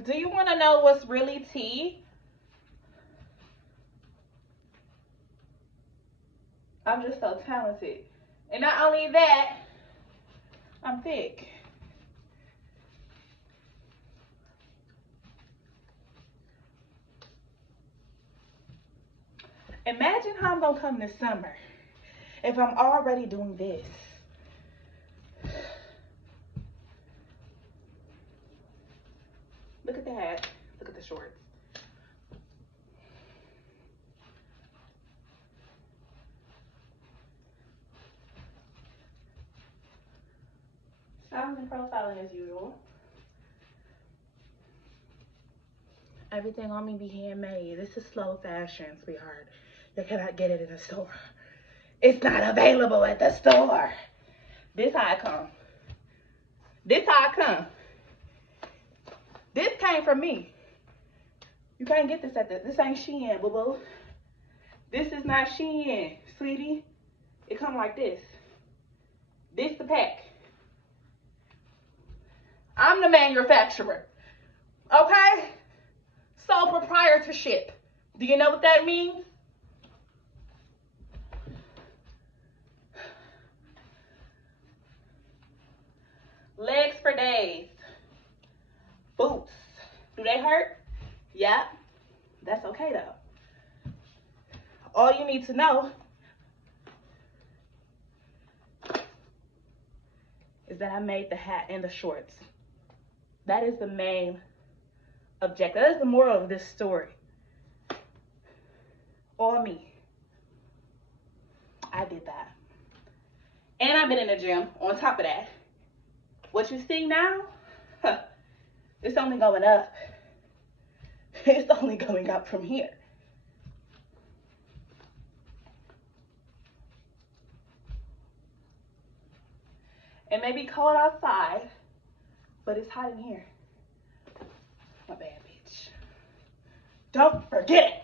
Do you want to know what's really tea? I'm just so talented. And not only that, I'm thick. Imagine how I'm gonna come this summer if I'm already doing this. Look at the hat. Look at the shorts. Styling and profiling as usual. Everything on me be handmade. This is slow fashion, sweetheart. You cannot get it in a store. It's not available at the store. This how I come. This how I come. This came from me. You can't get this at this ain't Shein, boo-boo. This is not Shein, sweetie. It come like this. This the pack. I'm the manufacturer. Okay? Sole proprietorship. Do you know what that means? Legs for days. Boots. Do they hurt? Yeah. That's okay though. All you need to know is that I made the hat and the shorts. That is the main objective. That is the moral of this story. All me. I did that. And I've been in the gym on top of that. What you see now, it's only going up. It's only going up from here. It may be cold outside, but it's hot in here. My bad, bitch. Don't forget it.